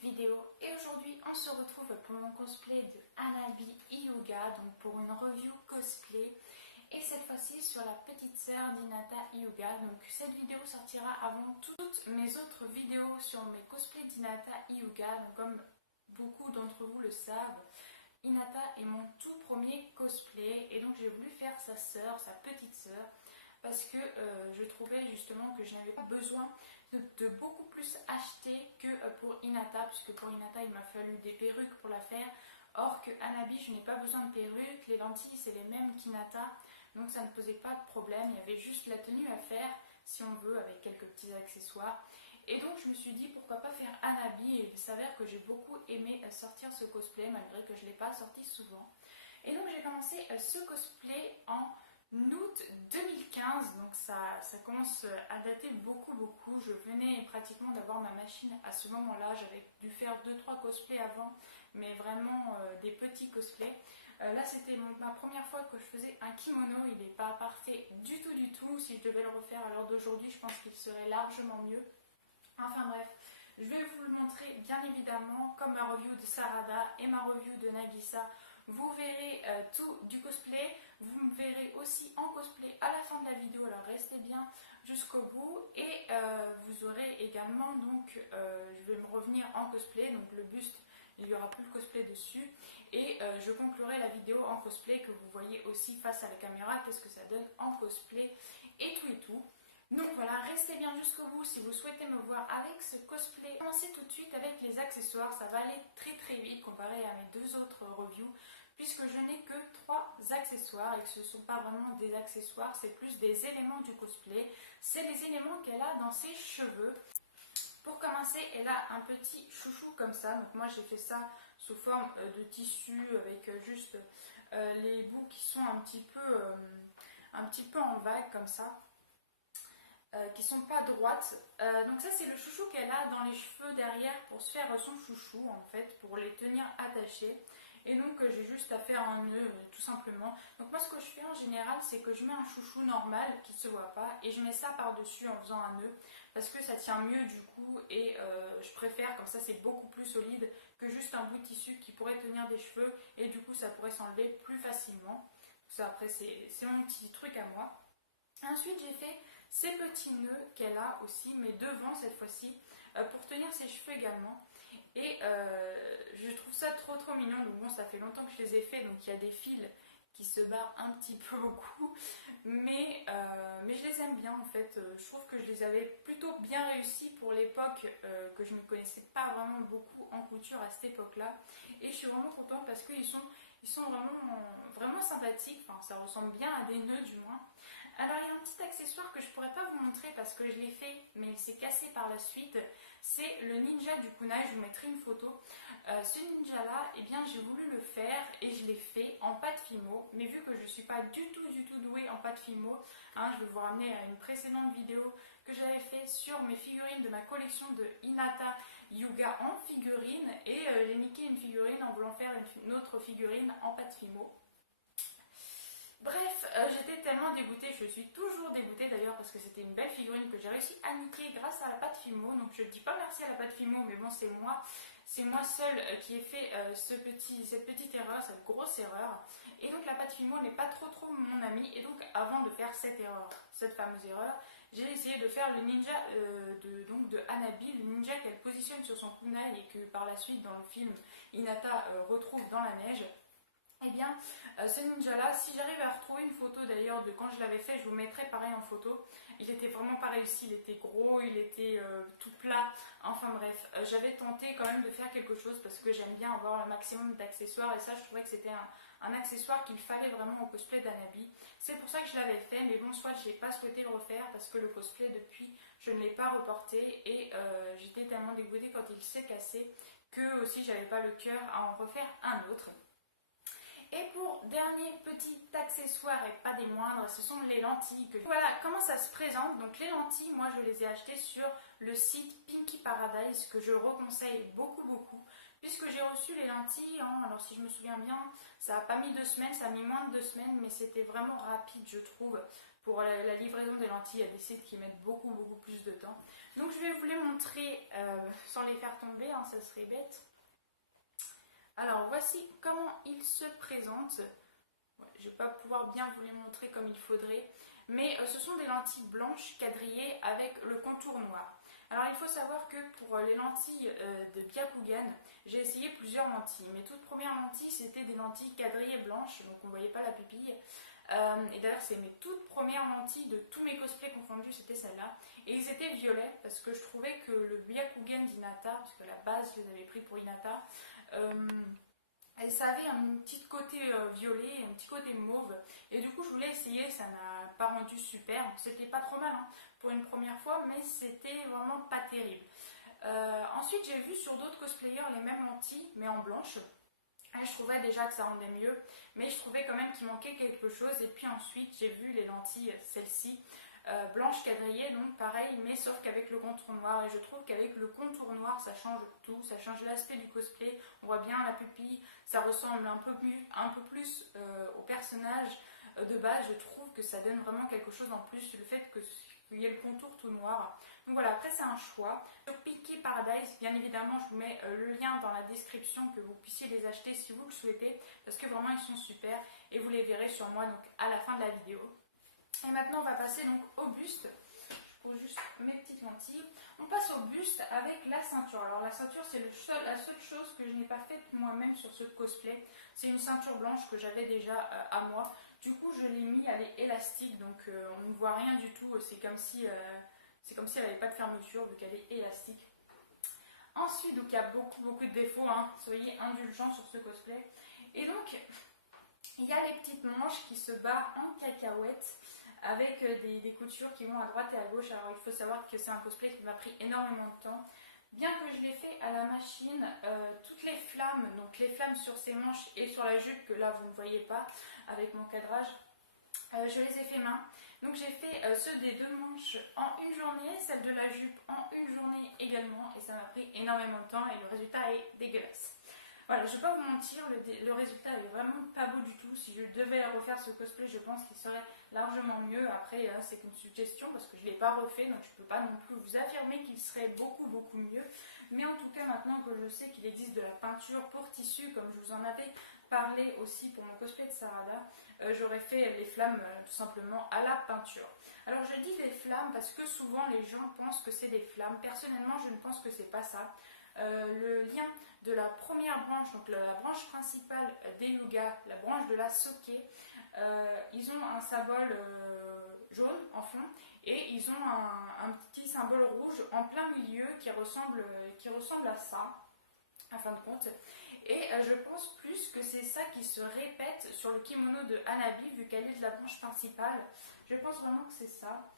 vidéo. Et aujourd'hui on se retrouve pour mon cosplay de Hanabi Hyuga, donc pour une review cosplay. Et cette fois-ci sur la petite sœur d'Hinata Hyuga. Donc cette vidéo sortira avant toutes mes autres vidéos sur mes cosplays d'Hinata Hyuga. Donc comme beaucoup d'entre vous le savent, Hinata est mon tout premier cosplay et donc j'ai voulu faire sa sœur, sa petite sœur, parce que je trouvais justement que je n'avais pas besoin de beaucoup plus acheter que pour Hinata, puisque pour Hinata il m'a fallu des perruques pour la faire, or que Hanabi je n'ai pas besoin de perruques, les lentilles c'est les mêmes qu'Hinata, donc ça ne posait pas de problème, il y avait juste la tenue à faire si on veut avec quelques petits accessoires. Et donc je me suis dit pourquoi pas faire Hanabi, et il s'avère que j'ai beaucoup aimé sortir ce cosplay malgré que je ne l'ai pas sorti souvent. Et donc j'ai commencé ce cosplay en août 2015, donc ça commence à dater beaucoup. Je venais pratiquement d'avoir ma machine à ce moment-là, j'avais dû faire 2-3 cosplays avant, mais vraiment des petits cosplays. Là c'était ma première fois que je faisais un kimono, il n'est pas parfait du tout, si je devais le refaire à l'heure d'aujourd'hui je pense qu'il serait largement mieux. Enfin bref, je vais vous le montrer bien évidemment comme ma review de Sarada et ma review de Nagisa. Vous verrez tout du cosplay, vous me verrez aussi en cosplay à la fin de la vidéo, alors restez bien jusqu'au bout. Et vous aurez également, donc je vais me revenir en cosplay, donc le buste, il n'y aura plus le cosplay dessus. Et je conclurai la vidéo en cosplay, que vous voyez aussi face à la caméra, qu'est-ce que ça donne en cosplay et tout. Donc voilà, restez bien jusqu'au bout si vous souhaitez me voir avec ce cosplay. Commencez tout de suite avec les accessoires, ça va aller très vite comparé à mes deux autres reviews, puisque je n'ai que 3 accessoires et que ce ne sont pas vraiment des accessoires, c'est plus des éléments du cosplay. C'est les éléments qu'elle a dans ses cheveux. Pour commencer, elle a un petit chouchou comme ça, donc moi j'ai fait ça sous forme de tissu avec juste les bouts qui sont un petit peu en vague comme ça. Qui sont pas droites. Donc ça c'est le chouchou qu'elle a dans les cheveux derrière pour se faire son chouchou en fait, pour les tenir attachés. Et donc j'ai juste à faire un nœud tout simplement. Donc moi ce que je fais en général c'est que je mets un chouchou normal qui se voit pas et je mets ça par dessus en faisant un nœud parce que ça tient mieux du coup et je préfère comme ça, c'est beaucoup plus solide que juste un bout de tissu qui pourrait tenir des cheveux et du coup ça pourrait s'enlever plus facilement. Ça après c'est mon petit truc à moi. Ensuite j'ai fait ces petits nœuds qu'elle a aussi, mais devant cette fois-ci, pour tenir ses cheveux également. Et je trouve ça trop mignon. Donc bon, ça fait longtemps que je les ai fait, donc il y a des fils qui se barrent un petit peu beaucoup, mais je les aime bien en fait. Je trouve que je les avais plutôt bien réussi pour l'époque, que je ne connaissais pas vraiment beaucoup en couture à cette époque-là. Et je suis vraiment contente parce qu'ils sont vraiment sympathiques, enfin ça ressemble bien à des nœuds du moins. Alors il y a un petit accessoire que je pourrais pas vous montrer parce que je l'ai fait mais il s'est cassé par la suite, c'est le ninja du kunai, je vous mettrai une photo. Ce ninja là, eh bien j'ai voulu le faire et je l'ai fait en pâte Fimo, mais vu que je suis pas du tout douée en pâte Fimo, hein, je vais vous ramener à une précédente vidéo que j'avais fait sur mes figurines de ma collection de Hinata Hyuga en figurine et j'ai niqué une figurine en voulant faire une autre figurine en pâte Fimo. Bref, j'étais tellement dégoûtée, je suis toujours dégoûtée d'ailleurs parce que c'était une belle figurine que j'ai réussi à niquer grâce à la pâte Fimo. Donc je ne dis pas merci à la pâte Fimo, mais bon c'est moi seule qui ai fait cette petite erreur, cette grosse erreur. Et donc la pâte Fimo n'est pas trop mon amie. Et donc avant de faire cette fameuse erreur, j'ai essayé de faire le ninja de Hanabi, le ninja qu'elle positionne sur son kunai et que par la suite dans le film Hinata retrouve dans la neige. Eh bien, ce ninja là, si j'arrive à retrouver une photo d'ailleurs de quand je l'avais fait, je vous mettrai pareil en photo. Il était vraiment pas réussi, il était gros, il était tout plat, enfin bref. J'avais tenté quand même de faire quelque chose parce que j'aime bien avoir le maximum d'accessoires et ça je trouvais que c'était un accessoire qu'il fallait vraiment au cosplay d'Hanabi. C'est pour ça que je l'avais fait, mais bon soit j'ai pas souhaité le refaire parce que le cosplay depuis je ne l'ai pas reporté et j'étais tellement dégoûtée quand il s'est cassé que aussi j'avais pas le cœur à en refaire un autre. Et pour dernier petit accessoire et pas des moindres, ce sont les lentilles. Voilà comment ça se présente. Donc les lentilles, moi je les ai achetées sur le site Pinky Paradise que je reconseille beaucoup puisque j'ai reçu les lentilles, hein, alors si je me souviens bien, ça n'a pas mis 2 semaines, ça a mis moins de 2 semaines, mais c'était vraiment rapide je trouve. Pour la livraison des lentilles, il y a des sites qui mettent beaucoup plus de temps. Donc je vais vous les montrer sans les faire tomber, hein, ça serait bête. Alors voici comment ils se présentent. Je ne vais pas pouvoir bien vous les montrer comme il faudrait, mais ce sont des lentilles blanches quadrillées avec le contour noir. Alors il faut savoir que pour les lentilles de Byakugan, j'ai essayé plusieurs lentilles. Mes toutes premières lentilles, c'était des lentilles quadrillées blanches, donc on ne voyait pas la pupille. Et d'ailleurs, c'est mes toutes premières lentilles de tous mes cosplays confondus, c'était celle-là. Et ils étaient violets parce que je trouvais que le Byakugan d'Hinata, parce que à la base, je les avais pris pour Hinata, et ça avait un petit côté violet, un petit côté mauve. Et du coup, je voulais essayer, ça n'a pas rendu super. C'était pas trop mal hein, pour une première fois, mais c'était vraiment pas terrible. Ensuite, j'ai vu sur d'autres cosplayers les mêmes lentilles, mais en blanche. Et je trouvais déjà que ça rendait mieux, mais je trouvais quand même qu'il manquait quelque chose. Et puis ensuite, j'ai vu les lentilles, celles-ci, blanches quadrillées, donc pareil, mais sauf qu'avec le contour noir. Et je trouve qu'avec le contour noir, ça change tout, ça change l'aspect du cosplay. On voit bien la pupille, ça ressemble un peu plus au personnage de base. Je trouve que ça donne vraiment quelque chose en plus, le fait qu'il y ait le contour tout noir. Donc voilà, après c'est un choix. Sur Pinky Paradise, bien évidemment, je vous mets le lien dans la description que vous puissiez les acheter si vous le souhaitez, parce que vraiment ils sont super et vous les verrez sur moi donc à la fin de la vidéo. Et maintenant on va passer donc au buste. Je pose juste mes petites lentilles. On passe au buste avec la ceinture. Alors la ceinture c'est la seule chose que je n'ai pas faite moi-même sur ce cosplay. C'est une ceinture blanche que j'avais déjà à moi. Du coup je l'ai mis, elle est élastique, donc on ne voit rien du tout. C'est comme si elle n'avait pas de fermeture vu qu'elle est élastique. Ensuite, donc il y a beaucoup de défauts, hein. Soyez indulgents sur ce cosplay. Et donc, il y a les petites manches qui se barrent en cacahuète avec des coutures qui vont à droite et à gauche. Alors il faut savoir que c'est un cosplay qui m'a pris énormément de temps. Bien que je l'ai fait à la machine, toutes les flammes, donc les flammes sur ces manches et sur la jupe, que là vous ne voyez pas avec mon cadrage, je les ai fait main. Donc j'ai fait ceux des 2 manches en une journée, celle de la jupe en une journée également, et ça m'a pris énormément de temps et le résultat est dégueulasse. Voilà, je ne vais pas vous mentir, le résultat est vraiment pas beau du tout. Si je devais refaire ce cosplay, je pense qu'il serait largement mieux. Après, c'est qu'une suggestion parce que je ne l'ai pas refait, donc je ne peux pas non plus vous affirmer qu'il serait beaucoup mieux. Mais en tout cas, maintenant que je sais qu'il existe de la peinture pour tissu, comme je vous en avais parlé aussi pour mon cosplay de Sarada, j'aurais fait les flammes tout simplement à la peinture. Alors je dis des flammes parce que souvent les gens pensent que c'est des flammes. Personnellement, je ne pense que c'est pas ça. Le lien de la première branche, donc la branche principale des Hyuga, la branche de la Soke, ils ont un symbole jaune en fond et ils ont un petit symbole rouge en plein milieu qui ressemble à ça, en fin de compte. Et je pense plus que c'est ça qui se répète sur le kimono de Hanabi, vu qu'elle est de la branche principale. Je pense vraiment que c'est ça.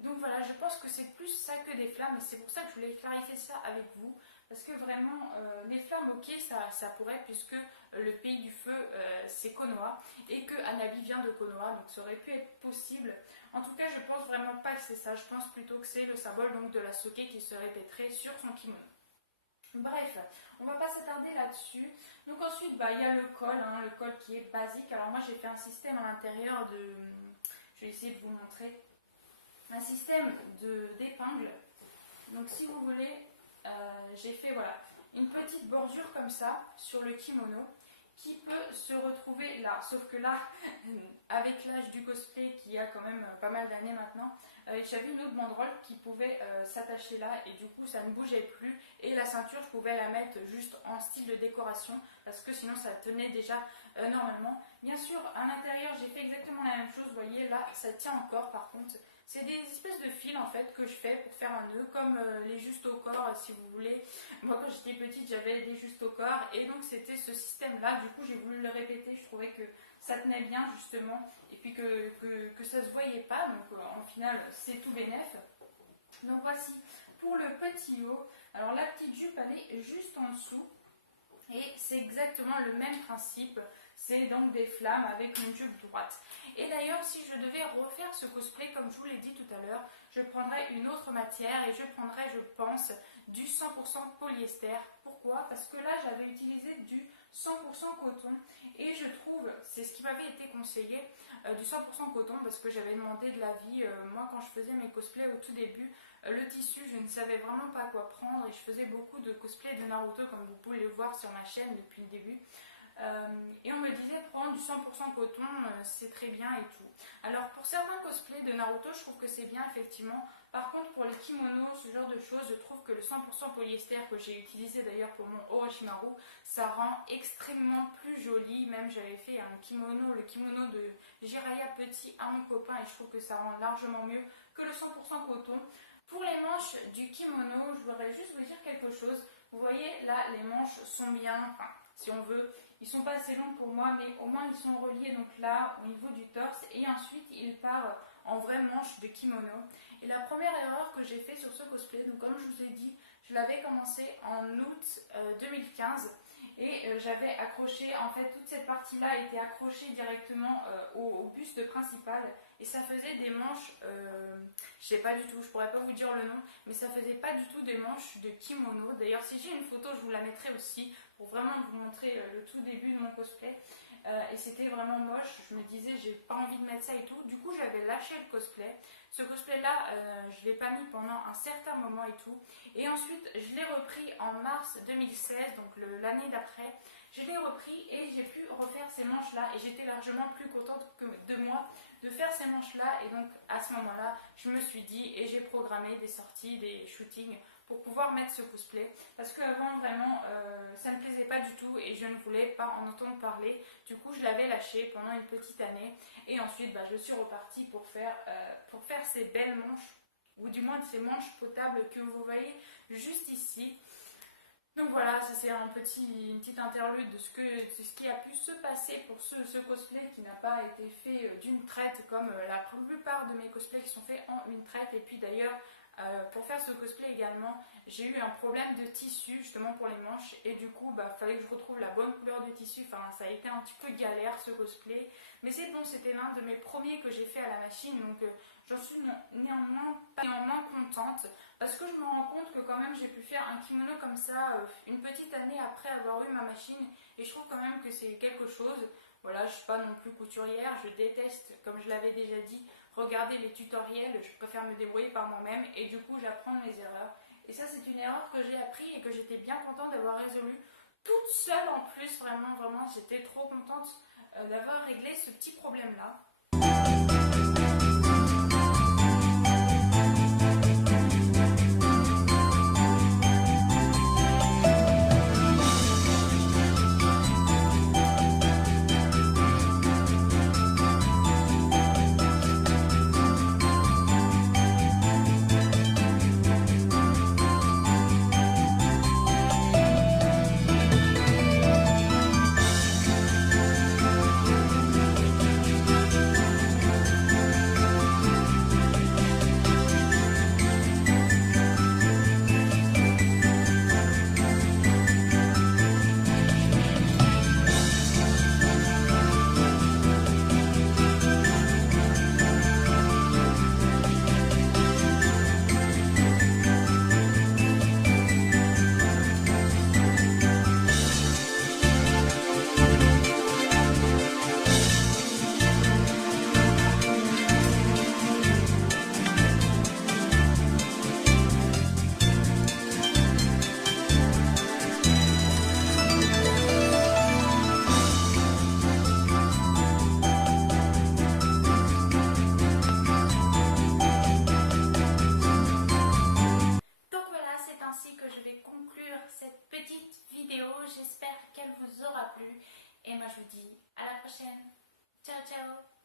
Donc voilà, je pense que c'est plus ça que des flammes, et c'est pour ça que je voulais clarifier ça avec vous, parce que vraiment, les flammes, ok, ça pourrait, puisque le pays du feu, c'est Konoha, et que Hanabi vient de Konoha, donc ça aurait pu être possible. En tout cas, je pense vraiment pas que c'est ça, je pense plutôt que c'est le symbole donc, de la Soke qui se répéterait sur son kimono. Bref, on va pas s'attarder là-dessus. Donc ensuite, il y a le col, hein, le col qui est basique. Alors moi, j'ai fait un système à l'intérieur de... Je vais essayer de vous montrer. Un système d'épingles. Donc si vous voulez, j'ai fait voilà, une petite bordure comme ça sur le kimono qui peut se retrouver là. Sauf que là, avec l'âge du cosplay qui a quand même pas mal d'années maintenant, j'avais une autre banderole qui pouvait s'attacher là et du coup ça ne bougeait plus. Et la ceinture, je pouvais la mettre juste en style de décoration parce que sinon ça tenait déjà normalement. Bien sûr, à l'intérieur, j'ai fait exactement la même chose. Vous voyez, là, ça tient encore par contre. C'est des espèces de fils en fait que je fais pour faire un nœud, comme les justes au corps si vous voulez. Moi quand j'étais petite j'avais des justes au corps et donc c'était ce système là, du coup j'ai voulu le répéter, je trouvais que ça tenait bien justement et puis que ça se voyait pas, donc en final c'est tout bénef. Donc voici pour le petit haut. Alors la petite jupe elle est juste en dessous. Et c'est exactement le même principe, c'est donc des flammes avec une jupe droite. Et d'ailleurs, si je devais refaire ce cosplay, comme je vous l'ai dit tout à l'heure, je prendrais une autre matière et je prendrais, je pense, du 100% polyester. Pourquoi? Parce que là, j'avais utilisé du 100% coton et je trouve, c'est ce qui m'avait été conseillé, du 100% coton parce que j'avais demandé de l'avis. Moi, quand je faisais mes cosplays au tout début, le tissu, je ne savais vraiment pas quoi prendre et je faisais beaucoup de cosplays de Naruto comme vous pouvez le voir sur ma chaîne depuis le début. Et on me disait prendre du 100% coton, c'est très bien et tout. Alors pour certains cosplays de Naruto, je trouve que c'est bien effectivement. Par contre pour les kimonos, ce genre de choses, je trouve que le 100% polyester que j'ai utilisé d'ailleurs pour mon Orochimaru, ça rend extrêmement plus joli. Même j'avais fait un kimono, le kimono de Jiraiya Petit à mon copain et je trouve que ça rend largement mieux que le 100% coton. Pour les manches du kimono, je voudrais juste vous dire quelque chose. Vous voyez là, les manches sont bien, enfin, si on veut, ils sont pas assez longs pour moi, mais au moins ils sont reliés donc là au niveau du torse et ensuite ils partent en vraie manche de kimono. Et la première erreur que j'ai fait sur ce cosplay, donc comme je vous ai dit, je l'avais commencé en août 2015 et j'avais accroché, en fait toute cette partie là était accrochée directement au buste principal et ça faisait des manches, je sais pas du tout, je pourrais pas vous dire le nom, mais ça faisait pas du tout des manches de kimono. D'ailleurs si j'ai une photo je vous la mettrai aussi pour vraiment vous montrer le tout début de mon cosplay. Et c'était vraiment moche, je me disais j'ai pas envie de mettre ça et tout, du coup j'avais lâché le cosplay. Ce cosplay là je l'ai pas mis pendant un certain moment et tout, et ensuite je l'ai repris en mars 2016, donc l'année d'après, je l'ai repris et j'ai pu refaire ces manches là et j'étais largement plus contente de moi de faire ces manches là. Et donc à ce moment là je me suis dit et j'ai programmé des sorties, des shootings pour pouvoir mettre ce cosplay parce qu'avant vraiment ça ne me plaisait pas du tout et je ne voulais pas en entendre parler. Du coup je l'avais lâché pendant une petite année et ensuite je suis repartie pour faire ces belles manches, ou du moins ces manches potables que vous voyez juste ici. Donc voilà, ça c'est une petite interlude de ce qui a pu se passer pour ce cosplay qui n'a pas été fait d'une traite comme la plupart de mes cosplays qui sont faits en une traite. Et puis d'ailleurs, pour faire ce cosplay également, j'ai eu un problème de tissu justement pour les manches et du coup il fallait que je retrouve la bonne couleur de tissu. Enfin ça a été un petit peu galère ce cosplay, mais c'est bon, c'était l'un de mes premiers que j'ai fait à la machine, donc j'en suis néanmoins contente parce que je me rends compte que quand même j'ai pu faire un kimono comme ça une petite année après avoir eu ma machine et je trouve quand même que c'est quelque chose. Voilà, je ne suis pas non plus couturière, je déteste, comme je l'avais déjà dit, regarder les tutoriels, je préfère me débrouiller par moi-même et du coup j'apprends mes erreurs. Et ça c'est une erreur que j'ai appris et que j'étais bien contente d'avoir résolue toute seule en plus, vraiment j'étais trop contente d'avoir réglé ce petit problème là. Cette petite vidéo, j'espère qu'elle vous aura plu et moi je vous dis à la prochaine. Ciao ciao.